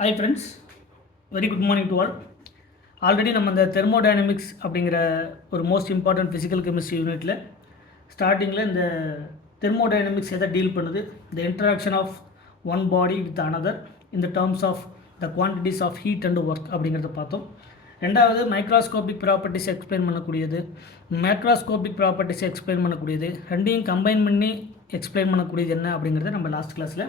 Hi friends, very good morning to all. Already நம்ம இந்த thermodynamics அப்படிங்கிற ஒரு மோஸ்ட் இம்பார்ட்டன்ட் ஃபிசிக்கல் கெமிஸ்ட்ரி யூனிட்டில் ஸ்டார்டிங்கில் இந்த தெர்மோடைனமிக்ஸ் எதை டீல் பண்ணுது, the interaction of one body with another இந்த terms of the quantities of heat and work அப்படிங்கிறத பார்த்தோம். ரெண்டாவது மைக்ரோஸ்கோபிக் ப்ராப்பர்ட்டிஸ் எக்ஸ்பிளைன் பண்ணக்கூடியது, மேக்ரோஸ்கோபிக் ப்ராப்பர்ட்டிஸ் எக்ஸ்பிளைன் பண்ணக்கூடியது, ரெண்டையும் கம்பைன் பண்ணி எக்ஸ்பிளைன் பண்ணக்கூடியது என்ன அப்படிங்கிறத நம்ம லாஸ்ட் கிளாஸில்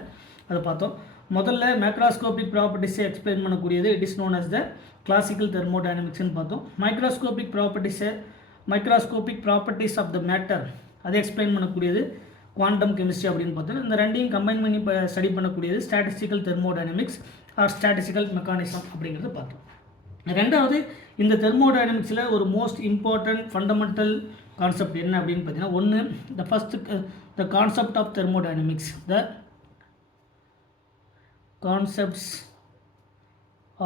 அதை பார்த்தோம். முதல்ல மேக்ரோஸ்கோபிக் ப்ராப்பர்ட்டிஸை எக்ஸ்பிளைன் பண்ணக்கூடியது it is known as the classical தெர்மோடைனமிக்ஸ்னு பார்த்தோம். Microscopic properties of the matter அதை எக்ஸ்பிளைன் பண்ணக்கூடியது குவாண்டம் கெமிஸ்ட்ரி அப்படின்னு பார்த்தோம். இந்த ரெண்டையும் கம்பைன் பண்ணி ஸ்டடி பண்ணக்கூடியது statistical thermodynamics or statistical mechanism அப்படிங்கிறத பார்த்தோம். ரெண்டாவது, இந்த தெர்மோடைனமிக்ஸில் ஒரு மோஸ்ட் இம்பார்ட்டன்ட் ஃபண்டமெண்டல் கான்செப்ட் என்ன அப்படின்னு பார்த்தீங்கன்னா, ஒன்று the concept of thermodynamics, the concepts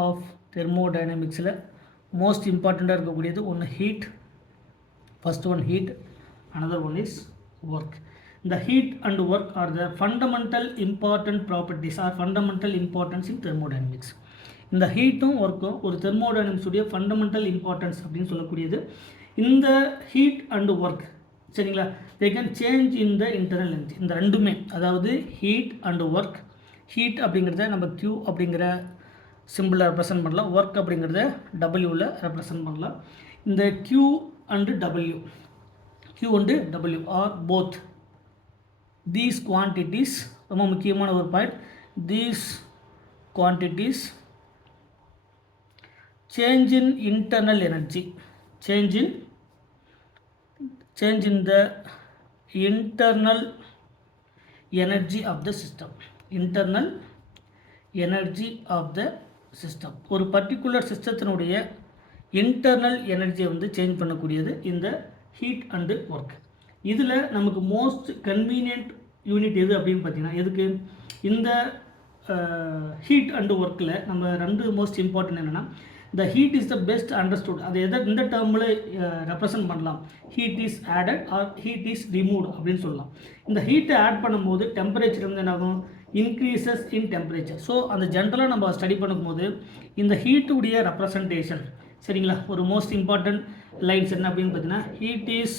of தெர்மோடைனமிக்ஸில் மோஸ்ட் இம்பார்ட்டண்ட்டாக இருக்கக்கூடியது ஒன்று heat, first one heat, another one is work. இந்த heat and work are the fundamental important properties are fundamental importance in thermodynamics. இந்த ஹீட்டும் ஒர்க்கும் ஒரு தெர்மோடைனமிக்ஸுடைய ஃபண்டமெண்டல் இம்பார்ட்டன்ஸ் அப்படின்னு சொல்லக்கூடியது. இந்த ஹீட் அண்ட் ஒர்க் சரிங்களா, they can change in the internal energy. இந்த ரெண்டுமே, அதாவது ஹீட் அண்ட் ஒர்க், ஹீட் அப்படிங்கிறத நம்ம Q அப்படிங்கிற சிம்பிளில் ரெப்ரசன்ட் பண்ணலாம், ஒர்க் அப்படிங்கிறத Wவில் ரெப்ரசன்ட் பண்ணலாம். இந்த Q and W are both these quantities, ரொம்ப முக்கியமான ஒரு point, these quantities change in internal energy, change in the internal energy of the system, internal energy of the system. ஒரு particular சிஸ்டத்தினுடைய internal எனர்ஜியை வந்து change பண்ணக்கூடியது இந்த ஹீட் அண்டு ஒர்க். இதில் நமக்கு மோஸ்ட் கன்வீனியன்ட் யூனிட் எது அப்படின்னு பார்த்தீங்கன்னா, எதுக்கு இந்த ஹீட் அண்டு ஒர்க்கில் நம்ம ரெண்டு மோஸ்ட் இம்பார்ட்டன்ட் என்னென்னா, the heat is the best understood. அது எதை இந்த டேர்மில் ரெப்ரசன்ட் பண்ணலாம், heat is added or heat is removed அப்படின்னு சொல்லலாம். இந்த ஹீட்டை ஆட் பண்ணும்போது டெம்பரேச்சர் வந்து என்ன ஆகும், இன்க்ரீசஸ் இன் டெம்பரேச்சர். ஸோ அந்த ஜென்ரலாக நம்ம ஸ்டடி பண்ணும்போது இந்த ஹீட்டுடைய ரெப்ரசன்டேஷன் சரிங்களா, ஒரு மோஸ்ட் இம்பார்ட்டன்ட் லைன்ஸ் என்ன அப்படின்னு பார்த்தீங்கன்னா, heat is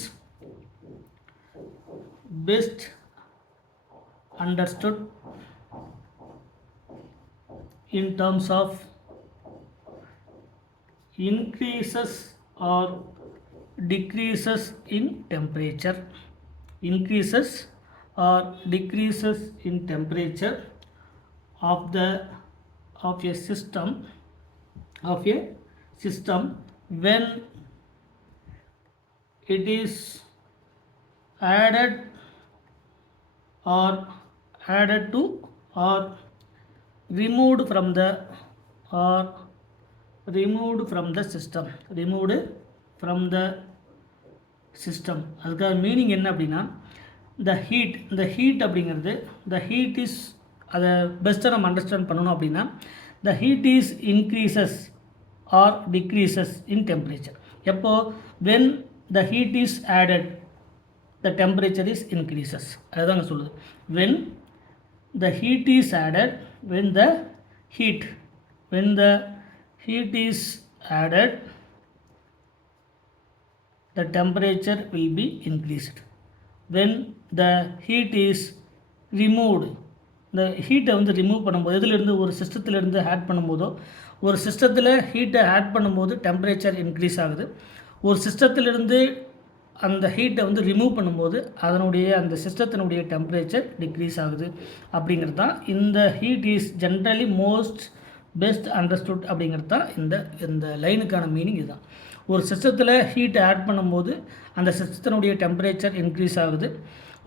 best understood in terms of increases or decreases in temperature, increases or decreases in temperature of a system when it is added to or removed from the system. அதுக்காக meaning என்ன அப்படின்னா, இந்த heat அப்படிங்கிறது, த heat is, அதை பெஸ்ட்டாக நம்ம understand பண்ணணும் அப்படின்னா, the heat is increases or decreases in temperature. எப்போ, when the heat is added the temperature is increases. அதுதாங்க சொல்லுது, when the heat is added, when the heat is added, the temperature will be increased. When the heat is removed, இந்த ஹீட்டை வந்து remove பண்ணும்போது, இதிலிருந்து ஒரு சிஸ்டத்திலிருந்து add பண்ணும்போதோ, ஒரு சிஸ்டத்தில் ஹீட்டை ஆட் பண்ணும்போது டெம்பரேச்சர் இன்க்ரீஸ் ஆகுது, ஒரு சிஸ்டத்திலிருந்து அந்த ஹீட்டை வந்து ரிமூவ் பண்ணும்போது அந்த சிஸ்டத்தினுடைய டெம்பரேச்சர் டிக்ரீஸ் ஆகுது. அப்படிங்கிறது தான் இந்த heat is generally most best understood அப்படிங்கிறது தான் இந்த லைனுக்கான மீனிங். இதுதான், ஒரு சிஸ்டத்தில் ஹீட்டை ஆட் பண்ணும்போது அந்த சிஸ்டத்தினுடைய டெம்பரேச்சர் இன்க்ரீஸ் ஆகுது,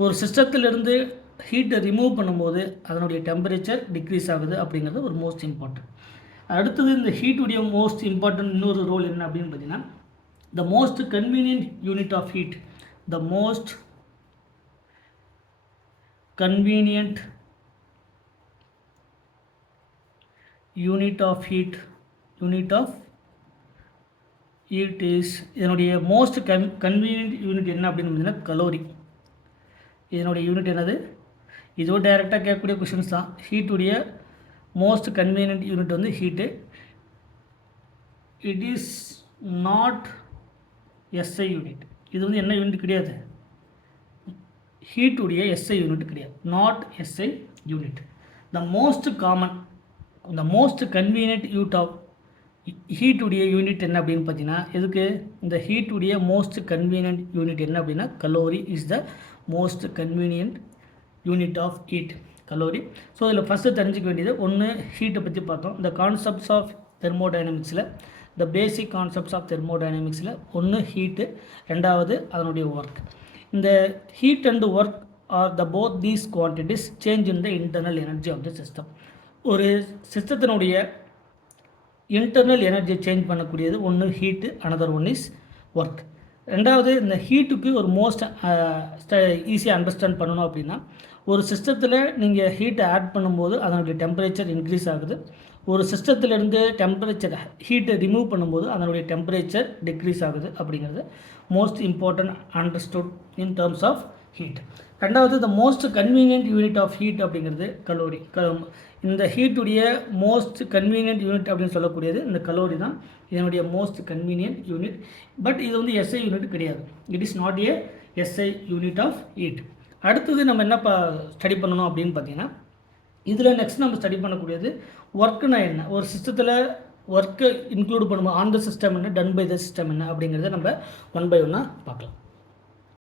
ஒரு சிஸ்டத்திலிருந்து ஹீட்டை ரிமூவ் பண்ணும்போது அதனுடைய டெம்பரேச்சர் டிக்ரீஸ் ஆகுது அப்படிங்கிறது ஒரு மோஸ்ட் இம்பார்ட்டன்ட். அடுத்தது, இந்த ஹீட்டுடைய மோஸ்ட் இம்பார்ட்டன்ட் இன்னொரு ரோல் என்ன அப்படின்னு பார்த்தீங்கன்னா, the most convenient unit of heat, the most convenient unit of heat is, இதனுடைய மோஸ்ட் கன்வீனியன்ட் யூனிட் என்ன அப்படின்னு பார்த்தீங்கன்னா கலோரி. இதனுடைய யூனிட் என்னது, இதுவும் டைரெக்டாக கேட்கக்கூடிய கொஷின்ஸ் தான். ஹீட்டுடைய மோஸ்ட் கன்வீனியன்ட் யூனிட் வந்து heat. It is not SI unit. இது வந்து என்ன யூனிட் கிடையாது, ஹீட்டுடைய எஸ்ஐ யூனிட் கிடையாது, not SI unit. The most common, the most convenient unit of ஹீட்டுடைய யூனிட் என்ன அப்படின்னு பார்த்தீங்கன்னா, இதுக்கு இந்த ஹீட்டுடைய மோஸ்ட் கன்வீனியன்ட் யூனிட் என்ன அப்படின்னா calorie is the most convenient unit of heat, calorie. So இதில் ஃபஸ்ட்டு தெரிஞ்சிக்க வேண்டியது ஒன்று ஹீட்டை பற்றி பார்த்தோம். இந்த கான்செப்ட்ஸ் ஆஃப் தெர்மோடைனமிக்ஸில், த பேசிக் கான்செப்ட்ஸ் ஆஃப் தெர்மோடைனமிக்ஸில் ஒன்று ஹீட்டு, ரெண்டாவது அதனுடைய ஒர்க். இந்த heat and work are the both these quantities change in the internal energy of the system. ஒரு சிஸ்டத்தினுடைய இன்டர்னல் எனர்ஜியை சேஞ்ச் பண்ணக்கூடியது ஒன்று heat, another one is work. ரெண்டாவது இந்த ஹீட்டுக்கு ஒரு மோஸ்ட் ஈஸியாக அண்டர்ஸ்டாண்ட் பண்ணணும் அப்படின்னா, ஒரு சிஸ்டத்தில் நீங்கள் ஹீட்டை ஆட் பண்ணும்போது அதனுடைய டெம்பரேச்சர் இன்க்ரீஸ் ஆகுது, ஒரு சிஸ்டத்திலேருந்து டெம்பரேச்சர் ஹீட்டை ரிமூவ் பண்ணும்போது அதனுடைய டெம்பரேச்சர் டிக்ரீஸ் ஆகுது அப்படிங்கிறது most important understood in terms of heat. ரெண்டாவது the most convenient unit of heat அப்படிங்கிறது கலோரி. இந்த ஹீட்டுடைய மோஸ்ட் கன்வீனியன்ட் யூனிட் அப்படின்னு சொல்லக்கூடியது இந்த கலோரி தான், இதனுடைய மோஸ்ட் கன்வீனியன்ட் யூனிட். பட் இது வந்து எஸ்ஐ யூனிட் கிடையாது, it is not a SI unit of heat. அடுத்தது நம்ம என்ன ஸ்டடி பண்ணணும் அப்படின்னு பார்த்தீங்கன்னா, இதில் நெக்ஸ்ட் நம்ம ஸ்டடி பண்ணக்கூடியது ஒர்க்குனா என்ன, ஒரு சிஸ்டத்தில் ஒர்க்கை இன்க்ளூட் பண்ணும்போது ஆன் த சிஸ்டம் என்ன, டன் பை த சிஸ்டம் என்ன அப்படிங்கிறத நம்ம ஒன் பை ஒன்னாக பார்க்கலாம்.